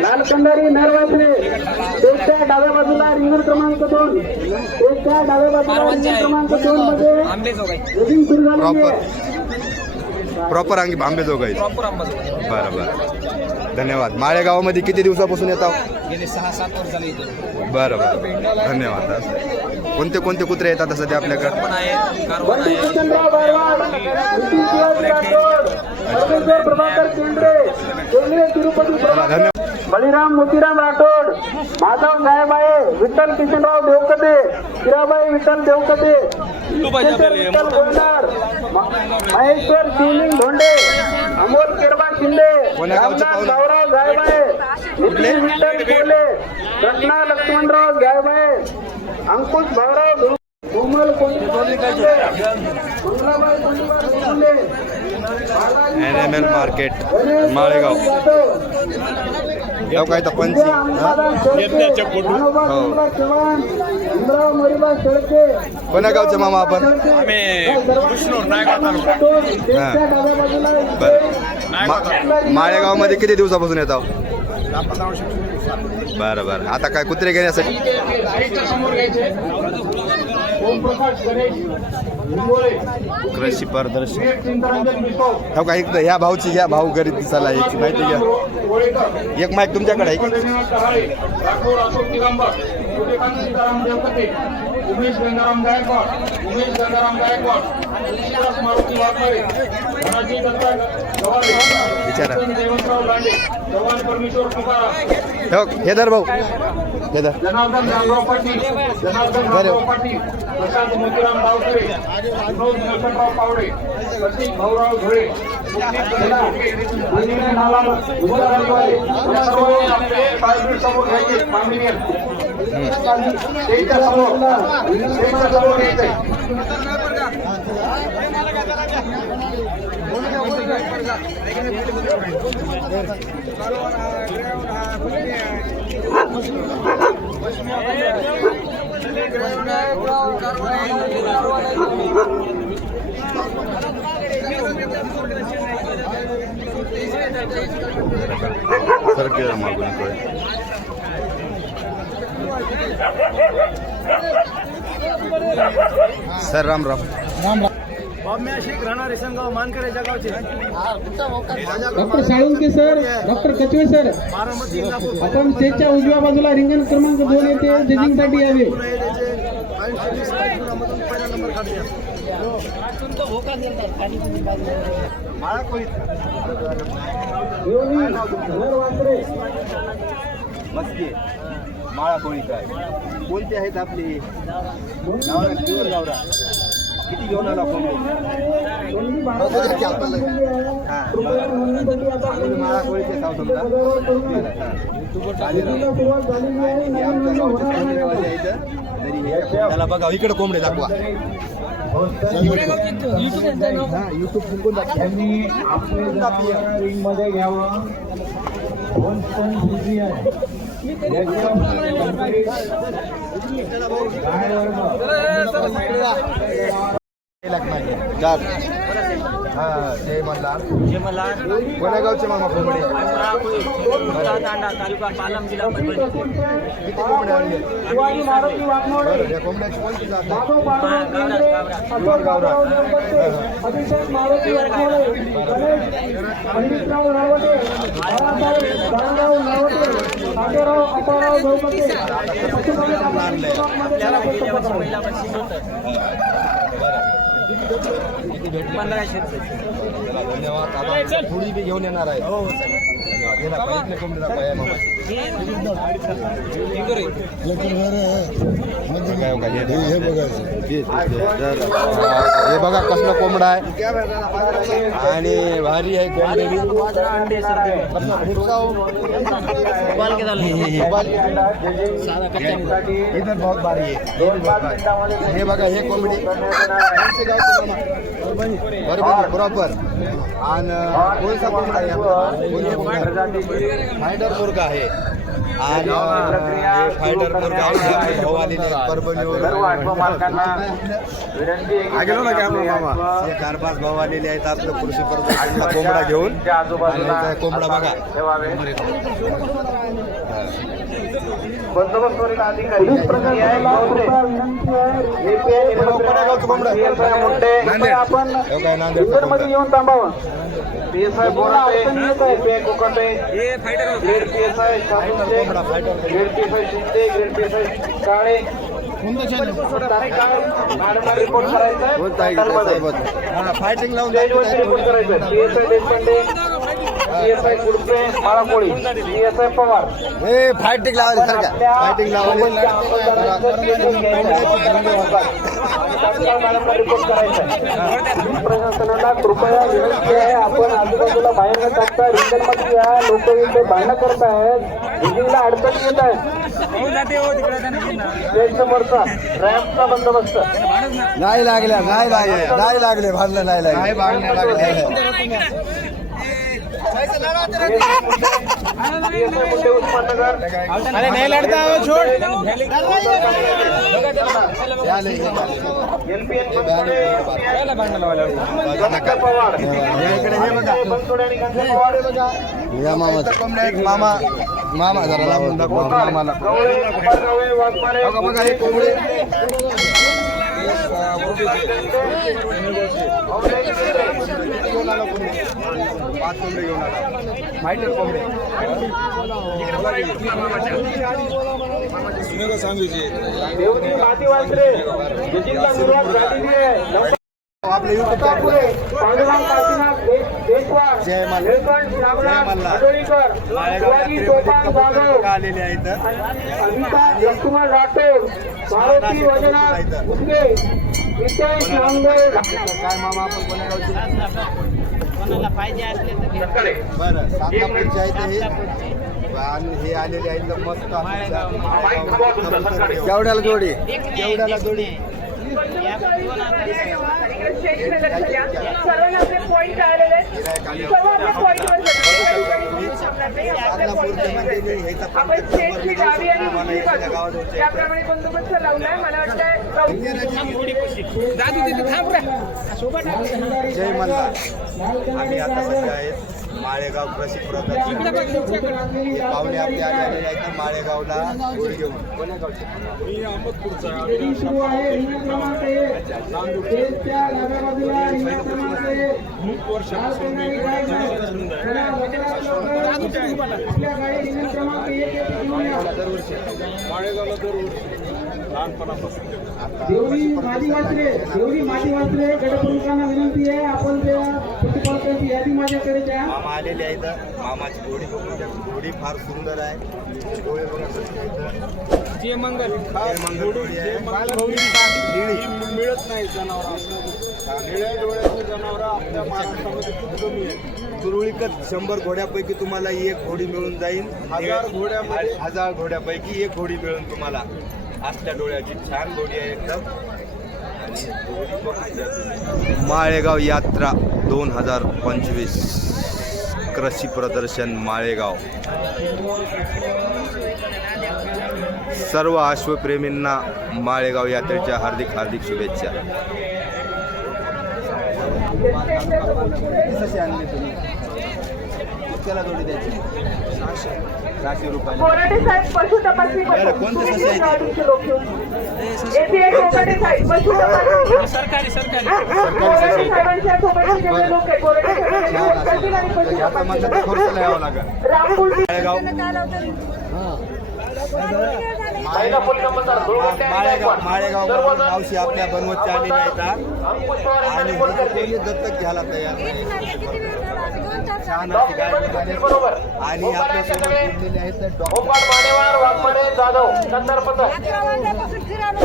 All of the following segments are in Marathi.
लालकंदारी नरवासरे एकच्या डाव्या बाजूला रिंगण क्रमांक 2, एकच्या डाव्या बाजूला रिंगण क्रमांक 2 मध्ये रनिंग सुरू झाली आहे. प्रॉपर आंबेजोगाई. बरं बरं, धन्यवाद. माळेगावामध्ये किती दिवसापासून येतात? गेले 6-7 वर्ष झाले इथे. बरं बरं, धन्यवाद. कोणते कोणते कुत्रे येतात सध्या आपल्याकडे? पण आहे, कारवार आहे. किशनराव बारवाड, नितीन शिवाजी राठोड, परमेश्वर प्रभाकर केंद्रे, तिरुपती धन्यवाद. बळीराम मोतीराम राठोड, माधव गायबाई, विठ्ठल किशनराव देवकते, हिराबाई विठ्ठल देवकते, विठ्ठल गोलदार, महेश्वर शिवलिंग धोंडे, अमोल केरबा शिंदे, रामदास गावराव गायबाई, नितीन विठ्ठल कोले, कृष्णा लक्ष्मणराव गायबाई, अंकुश भाऊराव कोमल NML मार्केट माळेगाव. याव काय तर पंची कोण्या गावचे मामा आपण? बरं, माळेगावमध्ये किती दिवसापासून येतो? बरं बरं. आता काय कुत्रे घेण्यासाठी? कृषी प्रदर्शन. हो का, एक ह्या भाऊची घ्या, भाऊ गरीब दिसायला याची माहिती घ्या. एक माईक तुमच्याकडे आहे की? उमेश गंगाराम गायकवाड, उमेश गंगाराम गायकवाड, मारुती वाघमारे, धनाजी दत्ता गवाले, देवंतराव लांडे, जवान परमेश्वर तुकाराम, हेदर भाऊ, हेदर जनार्दन रामराव पाटील, जनार्दन रामराव पाटील, प्रशांत मोतीराम डावकरे, विनोद मोहनराव पावडे, प्रतीक भाऊराव धुळे, समोर घ्यायचे मामिनियन समोर घ्यायचंय. सर राम राम. राहणारे संगाव मानकरे जगावचे doctor Salunke sir, doctor Kachwe sir, आपण स्टेजच्या उजव्या बाजूला रिंगण क्रमांक 2 येथे जजिंगसाठी यावे. माळा कोळीकर कोणते आहेत आपले? गावरा किती घेऊन आला आपण? माळा कोळीचे साव समजा. त्याला बघा, इकडे कोंबडे दाखवा. युट्यूब रिंग मध्ये घ्यावं. जय मल्हार. कोण्या गावचे मामा कोंबडे? तालुका पालम, जिल्हा परभणी. किती कोंबडे आणले? बरं, या कोंबड्याची कोणती जात आहे? गावरान. धन्यवाद. आता थोडी बी घेऊन येणार आहे. कोंबडी दाखवा मामा. हे बघायचं. तर हे बघा कसलं कोंबडा आहे आणि भारी आहे कोंबडी इधर बहुत भारी आहे हे बघा हे कोंबडी बरोबर प्रॉपर आणि कोणता कोंबडा आहे फायडर मुर्गा आहे आणि फायडर मुर्गा आहे भाऊ आलेले परभणीवरून चार पाच भाऊ आलेले आहेत आपलं कृषी प्रदर्शनला कोंबडा घेऊन आणि कोंबडा बघा बंदोबस्तवरील अधिकारी आपण मध्ये येऊन थांबावं. PSI Borate, PSI Kokate, grade PSI शाहूचे, grade PSI Shinde, grade PSI Kale report करायचा फायटिंग लावून रिपोर्ट करायचं. PSI Deshpande, PSI Kudpe, Malakoli, PSI Pawar हे फायटिंग लावायला सारखा फायटिंग लावायला रिपोर्ट करायचा. प्रशासनाला कृपया विनंती आहे, आपण आजूबाजूला बाहेर न टाकता रिंगणमध्ये या. लोक इथे भांडणं करत आहेत, रिंगणला अडचणी येत आहे. समोरचा रॅम्पचा बंदोबस्त नाही लागल्या नाही लागले भांडणं नाही लागले उस्माननगर नाही लढता छोड पवार या मामा मामा जरा लावून दाखवा मामाला बघा हे कोंबडे पाच कोंबडे घेऊन आला माहिती कोंबडे आपल्या युट्यूब जय आलेले आहेत कुमार राठोड मारुती वैजनाथ उसके रितेश नांदेड काय मामा आपण कोण्या गावचे बरं सातापूरचे आहे आणि हे आलेले आहेत मस्त केवढ्याला जोडी केवढ्याला जोडी सर्वांना पॉईंट आलेले आपण स्टेजची डावी आणि उजवी बाजू याप्रमाणे बंदोबस्त लावलाय. मला वाटतं जय मल्हार आम्ही आता सध्या आहेत माळेगाव कृषी प्रदर्शन पाहुणे आपले आलेले आहेत माळेगावला गोळी घेऊन कोण्या गावचे सुरू आहे. रिंगण क्रमांक 1 स्टेजच्या डाव्या बाजूला रिंगण क्रमांक 1 आपल्या गाडी रिंगण क्रमांक 1 येथे घेऊन या. माळेगावला दरवर्षी लहानपणापासून देवरी माजी वासरे गटप्रमुखांना विनंती आहे, आपण त्या प्रतिपादकांची यादी माझ्याकडे द्या. मामा आलेले आहेत मामाची गोडी बघून द्या गोडी फार सुंदर आहे डोळे बघा जे मंगल गोडी आहे मिळत नाही जनावर निळ्या डोळ्याची जनावर आपल्या महाराष्ट्रामध्ये खूप कमी आहे. तुरळीकच 100 घोड्यापैकी तुम्हाला एक घोडी मिळून जाईल 1000 घोड्यापैकी एक घोडी मिळून तुम्हाला असल्या डोळ्याची छान घोडी आहे एकदम. माळेगाव यात्रा 2025 कृषी प्रदर्शन माळेगाव. सर्व अश्वप्रेमींना माळेगाव यात्रेच्या हार्दिक हार्दिक शुभेच्छा. कशी आणली तुम्ही त्याला जोडी द्यायची 600 रुपये. कोराटे साहेब पशु तपासणी सरकारी साहेबांच्या सोबत जेवढे लोक आहे कोराटे यात्रा म्हणतात खर्च यावं लागेल. माळेगाव महिला पोलीस अंमलदार धुळवंटे आणि गायकवाड. माळेगाव सर्वजण मावशी आपल्या बनवतच्या आलेल्या आहेत अंकुश पवार यांना आणि रिपोर्ट करते. कोणी दत्तक घ्यायला तयार नाही. छान डॉ. अशी गाडी पाटील झाली. बरोबर आणि ओंकार आपल्यासोबत यांच्याकडे जोडलेले आहेत तर डॉक्टर ओंकार मानेवार, वाघमारे, जाधव, कंधार पथक.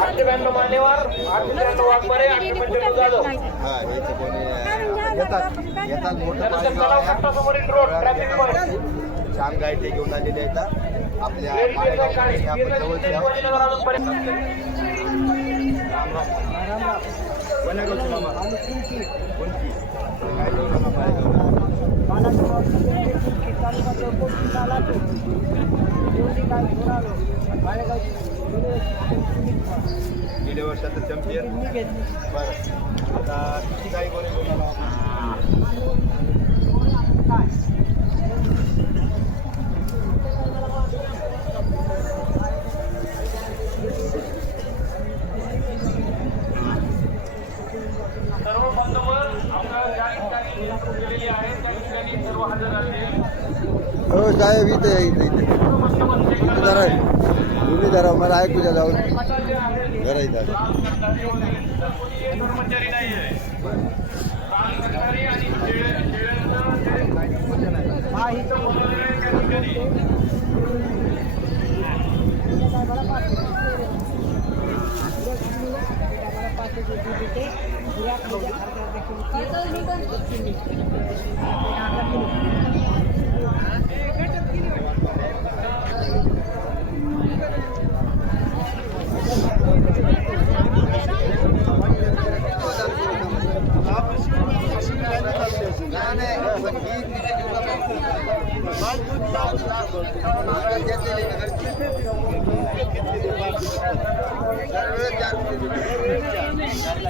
892 मानेवार, 893 वाघमारे, 895 जाधव. हा याचे कोणी येतात मोठं त्यानंतर माळेगाव तलाव आहे. कट्टासमोरील रोड ट्रॅफिक पॉईंट. छान गाडी ते घेऊन आलेले आहेत आपल्या रेड माळेगाव काळी आपण जवळच्या शिवाजीनगर अजूनपर्यंत. वनगावची मामा कोणती काय घेऊन आला माळेगाव गेल्या वर्षाचं चॅम्पियन बरं आता किती गाडी गोरे घेऊन आला सर्व बांधवर आपल्या ज्या ठिकाणी निवडणूक केलेली आहे त्या ठिकाणी सर्व हजर राहतील. हो साहेब इथे इथे जरा दोन्ही जरा मला ऐकू द्या जाऊन जरा इथं कर्मचारी नाही आहे. कर्मचारी आणि शेळ्यांचं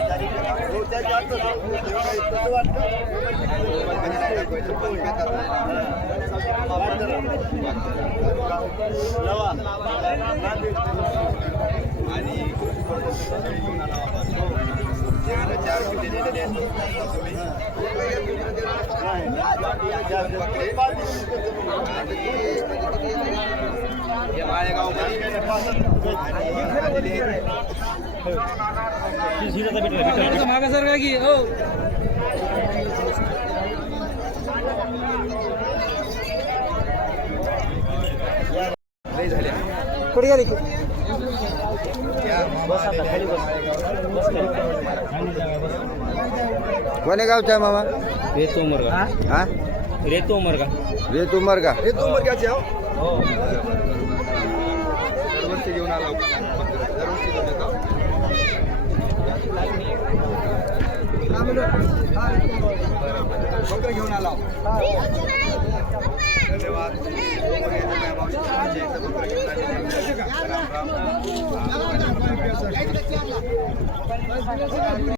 त्या ठिकाणी मागा सर का की हो कोण्या गावचा आहे मामा रेतो उमरगा हा रेतो उमरगा रेत उमरगा रेत उमरगाचे हो दरवर्षी घेऊन आला दरवर्षी घेऊन येतो बकरं घेऊन आला धन्यवाद बकरं घेऊन आलेले. राम राम.